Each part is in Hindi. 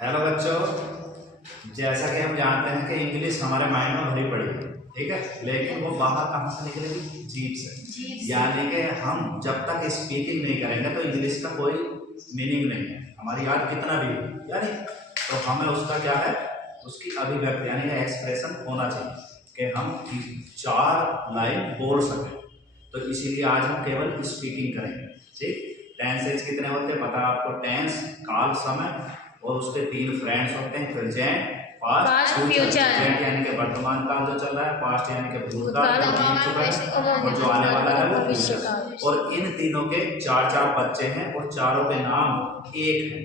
हेलो बच्चों, जैसा कि हम जानते हैं कि इंग्लिश हमारे माइंड में भरी पड़ी है, ठीक है, लेकिन वो बाहर कहाँ से निकलेगी? जीभ से। यानी कि हम जब तक स्पीकिंग नहीं करेंगे तो इंग्लिश का कोई मीनिंग नहीं है, हमारी याद कितना भी हो, यानी तो हमें उसका क्या है, उसकी अभिव्यक्ति यानी कि एक्सप्रेशन होना चाहिए कि हम 4 लाइन बोल सकें। तो इसीलिए आज हम केवल स्पीकिंग करेंगे। ठीक, टेंसेज कितने होते हैं पता है आपको? टेंस, काल, समय, और उसके 3 फ्रेंड्स होते हैं, प्रेजेंट, पास्ट, फ्यूचर। प्रेजेंट यानी कि वर्तमान काल जो चल रहा है, पास्ट यानी कि भूतकाल जो बीत चुका है, और जो आने वाला है वो भविष्य काल। और इन तीनों के 4 बच्चे हैं और चारों के नाम एक है,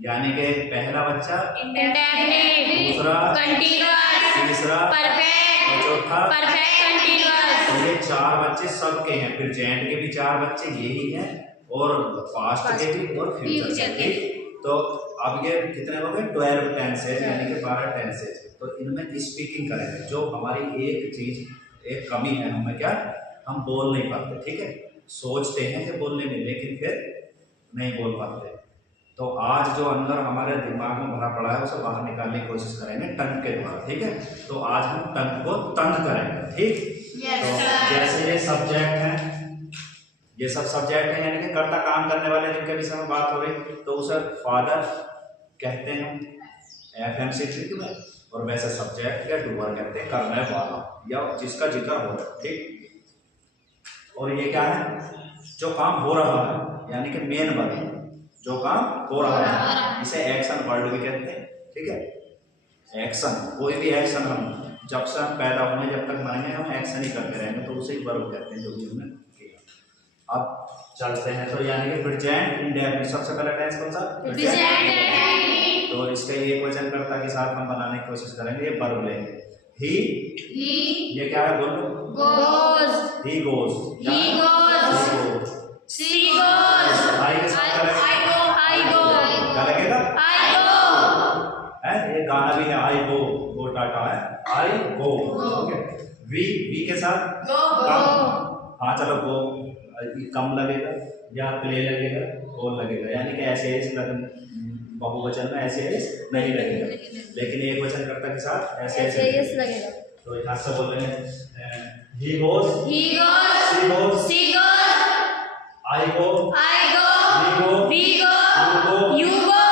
यानी कि पहला बच्चा इंडेफिनिट, दूसरा कंटीन्यूअस, तीसरा परफेक्ट और चौथा परफेक्ट कंटीन्यूअस। तो ये 4 बच्चे सबके हैं, प्रेजेंट के भी 4 बच्चे यही हैं और पास्ट के भी और फ्यूचर के भी। तो अब ये कितने हो गए? 12 टेंसेज यानी कि 12 टेंसेज। तो इनमें स्पीकिंग करेंगे। जो हमारी एक चीज, एक कमी है हमें, क्या, हम बोल नहीं पाते। ठीक है, सोचते हैं कि बोलने में, लेकिन फिर नहीं बोल पाते। तो आज जो अंदर हमारे दिमाग में भरा पड़ा है उसे बाहर निकालने की कोशिश करेंगे टंग के द्वारा। ठीक है, तो आज हम टंग को तंग करेंगे। ठीक, तो जैसे ये सब्जेक्ट है, ये सब सब्जेक्ट है यानी कि कर्ता काम करने वाले जिनके विषय में बात हो रही, तो उसे फादर कहते हैं FMC में, और वैसे सब्जेक्ट या डूअर कहते हैं करने वाला या जिसका जिक्र हो रहा है। ठीक, और ये क्या है? जो काम हो रहा है यानी कि मेन वर्ब, जो काम हो रहा है, इसे एक्शन वर्ड भी कहते हैं। ठीक है, एक्शन, कोई भी एक्शन हम जब से हम पैदा हुए जब तक मरेंगे हम एक्शन ही करते रहेंगे, तो उसे वर्ब कहते हैं जो भी हमने किया। अब चलते हैं, तो यानी कि प्रेजेंट इंडेफिनिट, सबसे पहला टेंस कौन सा? प्रेजेंट। तो इसके एक वचन कर्ता के साथ हम बनाने की कोशिश करेंगे। ये वर्ब लेंगे, ही, ये क्या है? बोलो, goes, he goes, he goes, she goes, I के साथ करेंगे, आई गो, क्या लगेगा? आई गो है, ये गाना भी है, आई गो टाटा है, आई गो। ओके, वी के साथ गो, हाँ चलो, गो कम लगेगा या प्ले लगेगा, गोल लगेगा, यानी कि ऐसे बहुवचन में ऐसे नहीं लगेगा, लेकिन एक वचन कर्ता के साथ ऐसे लगेगा। तो यहाँ से बोल रहे हैं, he goes, she goes, I go, we go, you go,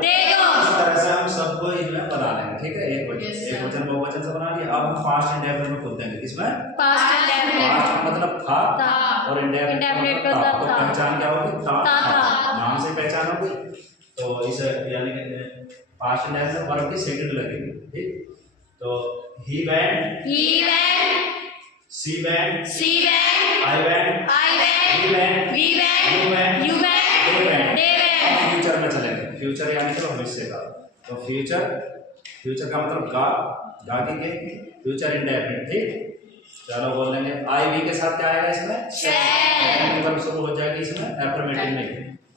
they go। इस तरह से हम सबको इनमें बना लेंगे। ठीक है, एक वचन बहुवचन से बना लिया। अब हम पास्ट इंडेफिनिट में खोलते हैं। इसमें पास्ट मतलब था और इंडेफिनिट का मतलब पहचान क्या होगी? था, नाम से पहचान होगी। तो इसे यानी कि पास्ट इंडेफिनिट वर्ब की सेकंड लगेगी। ठीक, तो he went, she went, I went, we went, you went, they went। Future में चलेंगे, फ्यूचर यानी कि भविष्य का। तो फ्यूचर का मतलब गा के फ्यूचर इंडेफिनिट। ठीक, चलो बोल लेंगे, आई वी के साथ क्या आएगा इसमें? शैल। मतलब शुरू हो जाएगी इसमें एफर्मेटिव में,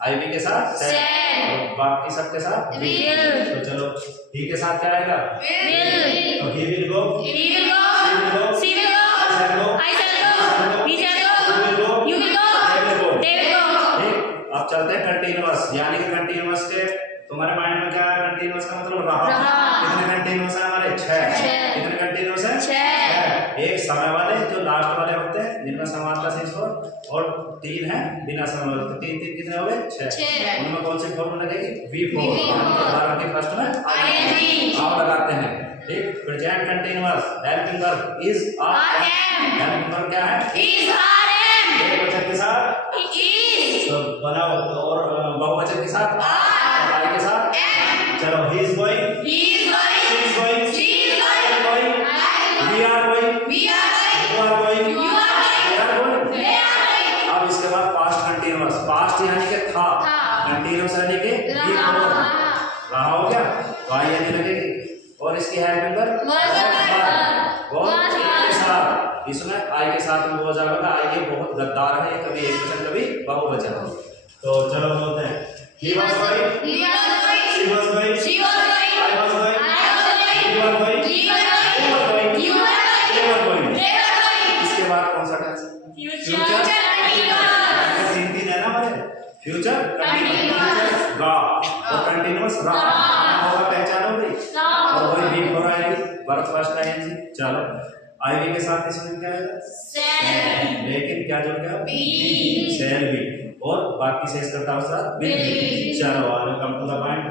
आई वी के साथ शैल, और बाकी सब के साथ विल। तो चलो, ही के साथ क्या आएगा? विल। तो he will go, she will go, I shall go, we shall go, you will go, they will go. ठीक, अब चलते हैं कंटीन्यूअस, यानी कि कंटीन्यूअस के तुम्हारे माइंड में क्या है? कंटीन्यूअस का मतलब रहा। कितने कंटीन्यूअस है हमारे? 6। कितने कंटीन्यूअस है? 6। एक समय वाले जो लास्ट वाले होते हैं जिनका समानता से हो, और 3 है बिना समय वाले। तो 3 कितने हो गए? 6। उनमें कौन सी फॉर्म लगेगी? V form. उदाहरण के फर्स्ट में आईएनजी आप लगाते हैं। ठीक, present continuous helping verb is are am. Helping verb क्या है? Is are am. एक वचन के साथ इज, तो बनाओ, और बहुवचन के साथ आर, आई के साथ एम। चलो, he is going, she is going, we are going, you are going, they are going। अब इसके बाद पास्ट कंटीन्यूअस, पास्ट यानी कि था, कंटीन्यूअस यानी कि रहा हो गया, वाई यानी लगेगी, और इसकी हेल्पिंग वर्ब was के साथ, इसमें आई के साथ में हो जाएगा। आई ये बहुत गद्दार है, कभी एक वचन कभी बहुवचन। तो चलो बोलते हैं, he was going, she was going, I was going, you were going, you were going। इसके बाद कौन सा टेंस? Future continuous. 3 है ना हमारे, फ्यूचर कंटीन्यूअस, गा और कंटिन्यूअस रहा होगा, पहचान हो गई। और वही बीट हो रहा है वर्ब फर्स्ट आईएनजी। चलो आईवी के साथ इसमें क्या है सेल, लेकिन क्या जुड़ गया बी, सेल बी, और बाकी से इसका साथ विल बी। चलो आगे come to the point.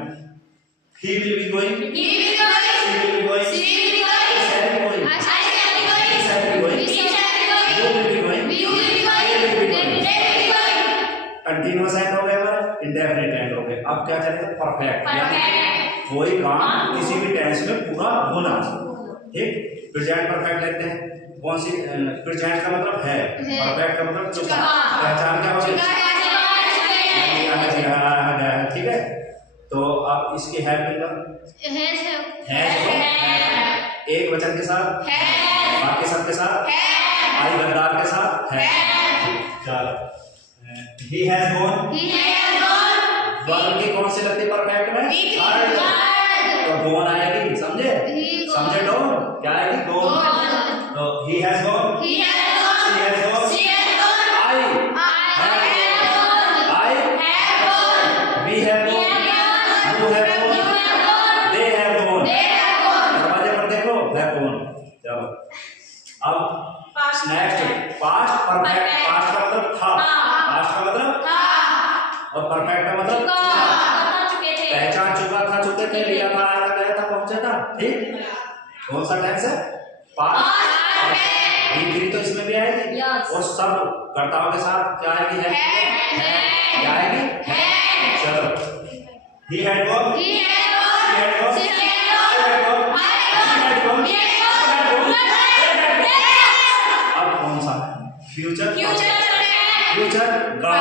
He will be going, he will be going, she will be going, she will be going, shall be going, I shall be going, he shall be going, we shall be going, you will be going, you will be going, they will be going, they will be going. Continuous end हो गया हमारा, इंडेफिनिट एंड हो गया। अब क्या चलेगा परफेक्ट, यानी कोई काम किसी भी टेंस में पूरा होना। ठीक, प्रेजेंट परफेक्ट लेते हैं। कौन सी प्रेजेंट का मतलब है, परफेक्ट का मतलब चुका। पहचान क्या होगी, ठीक है। तो अब इसकी हेल्प एक वचन के साथ, बाकी सबके साथ, आई गद्दार के साथ है। चलो ही हैज गॉन, वर्ब की कौन सी लगती परफेक्ट में, तो गॉन आएगी, समझे समझे डॉन क्या आएगी गॉन। तो he has gone, she has gone, I have gone, we have gone, you have gone, they have gone। दरवाजे पर देखो have gone। चलो अब नेक्स्ट पास्ट परफेक्ट। पास्ट का मतलब था, पास्ट का मतलब था, और परफेक्ट का मतलब पहचान चुका था, चुके थे, लिया था, आया था, गया था, पहुंचा था। ठीक, कौन सा टेंस है पास्ट। भी तो इसमें भी आएगी, और सब कर्ताओं के साथ क्या आएगी है, क्या आएगी है। चलो he had gone, she had gone, I had gone, he had gone, अब कौन सा फ्यूचर, फ्यूचर का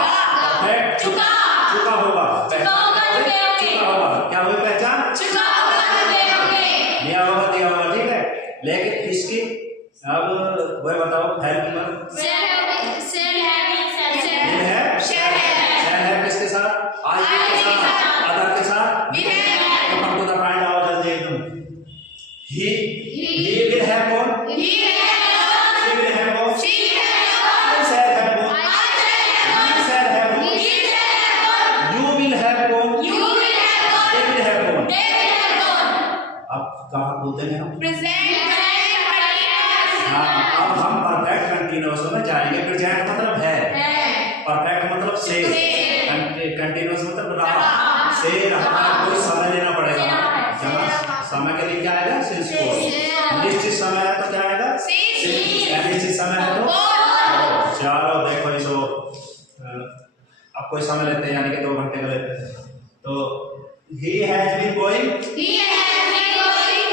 परफेक्ट चुका होगा, चुका होगा, क्या हुई पहचान, दिया होगा, दिया होगा। ठीक है, लेकिन इसकी अब वह बताओ हेल्प नंबर सेल है किसके साथ, आई के साथ, अदर के साथ, तो कम टू द पॉइंट आओ जल्दी एकदम। He will have gone, she will have gone, I shall have gone, we shall have gone, you will have gone, they will have gone. अब कहाँ बोलते हैं हम प्रेजेंट। अब हम परफेक्ट कंटीन्यूअस में जाएंगे। प्रेजेंट मतलब है, परफेक्ट मतलब से, कंटीन्यूअस मतलब रहा, से रहा। कोई समय लेना पड़ेगा, जहाँ समय के लिए क्या आएगा सिंस को, निश्चित समय है तो क्या आएगा अनिश्चित समय है तो। चलो देखो इसको, अब कोई समय लेते हैं यानी कि 2 घंटे का लेते हैं। तो he has been going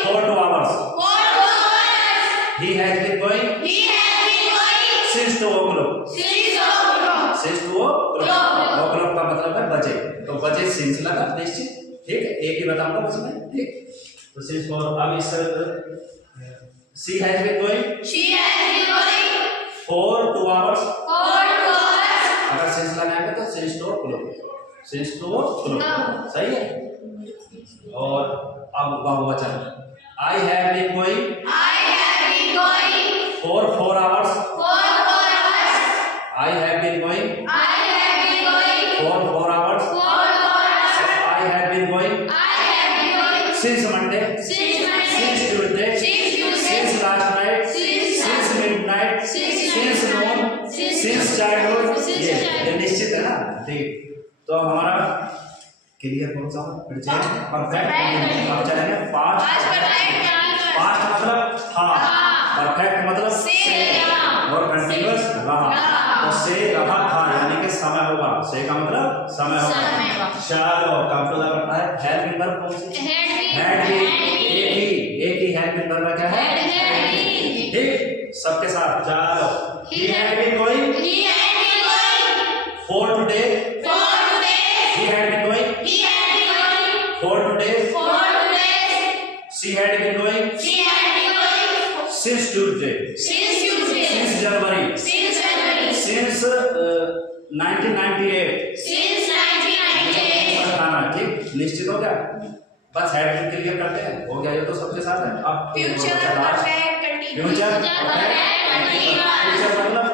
for 2 hours, he has been going since 2 o'clock, since 2 o'clock का मतलब है बजे, तो बजे सिंस लगा निश्चित। ठीक है, एक ही बताऊंगा बस मैं। ठीक, तो सिंस फॉर। अब इस she has been going for 2 hours, अगर सिंस लगाएंगे तो since 2 o'clock, since 2 o'clock सही है। और अब बहुवचन I have been going for 4 hours, I have been going for 4 hours, I have been going since Monday, since Tuesday, since last night, since midnight, since noon, since childhood। ये निश्चित है ना। ठीक, तो हमारा क्लियर कौन सा परफेक्ट। अब चलेंगे पास्ट। पास्ट मतलब था, परफेक्ट मतलब से, और कंटीन्यूअस रहा। तो से रहा था यानी कि समय होगा, से का मतलब समय होगा। चलो come to the help number कौन सी, हेड भी, एक ही हेल्प नंबर में क्या है, ठीक, सबके साथ। चलो he had been going for today, he had been going for today, she had been going since Tuesday, since January, since 1998। ठीक, निश्चित हो गया, बस हेड क्लियर करते हैं, हो गया ये तो सबके साथ है। अब फ्यूचर मतलब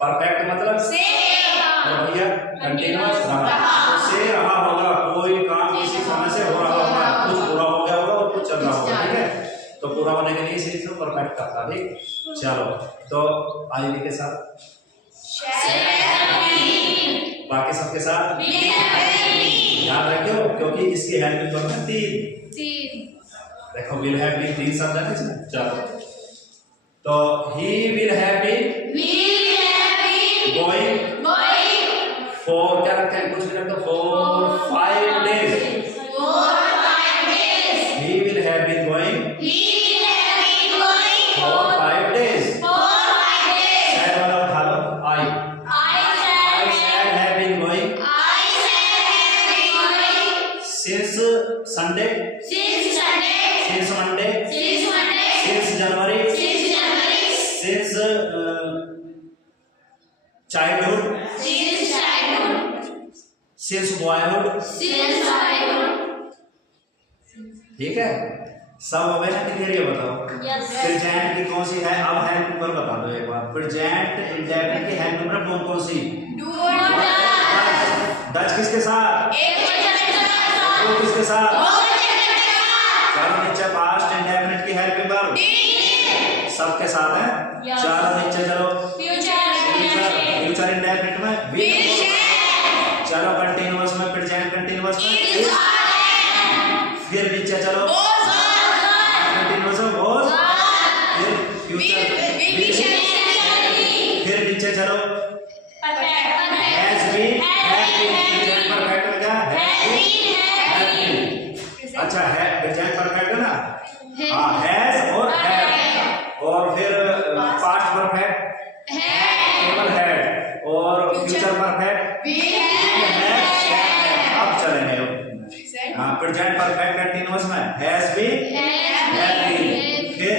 परफेक्ट मतलब से, और भैया कंटीन्यूअस रहा, तो से रहा होगा पूरा होने के लिए सिर्फ परफेक्ट का था। ठीक, चलो तो आई बी के साथ बाकी सबके साथ याद रखियो, क्योंकि इसकी हेल्पिंग वर्ब है तीन। देखो विल हैव बीन तीन शब्द है इसमें। चलो तो he will have been going for, क्या रखते हैं कुछ भी रखते, for 5 days। He will have been going for 5 days। Said वाला उठा लो, I said have been going since Sunday, since Monday, since January, since childhood, since boyhood. ठीक है, सब हो गए ना क्लियर? ये बताओ प्रेजेंट की कौन सी है? अब हेल्प नंबर बता दो एक बार। प्रेजेंट इंडेफिनिट की हेल्प नंबर कौन कौन सी? डच किसके साथ? डू किसके साथ? चलो नीचे पास्ट इंडेफिनिट की हेल्प नंबर सबके साथ है। चलो नीचे चलो फ्यूचर इंडेफिनिट में will। चलो कंटीन्यूअस में प्रेजेंट कंटीन्यूअस में फिर नीचे चलो कंटीन्यूअस में was, फिर फ्यूचर, फिर नीचे चलो has been, प्रेजेंट परफेक्ट में क्या has been। अच्छा है प्रेजेंट परफेक्ट है ना? हाँ has और have, और फिर पास्ट परफेक्ट केवल है, और फ्यूचर परफेक्ट अब चलेंगे। हाँ प्रेजेंट परफेक्ट कंटीन्यूअस में हैज बीन, फिर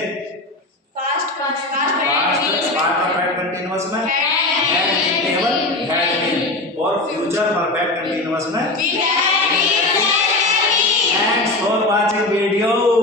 पास्ट परफेक्ट कंटीन्यूअस में हैड बीन, केवल हैड बीन, और फ्यूचर परफेक्ट कंटीन्यूअस में। Thanks for watching video.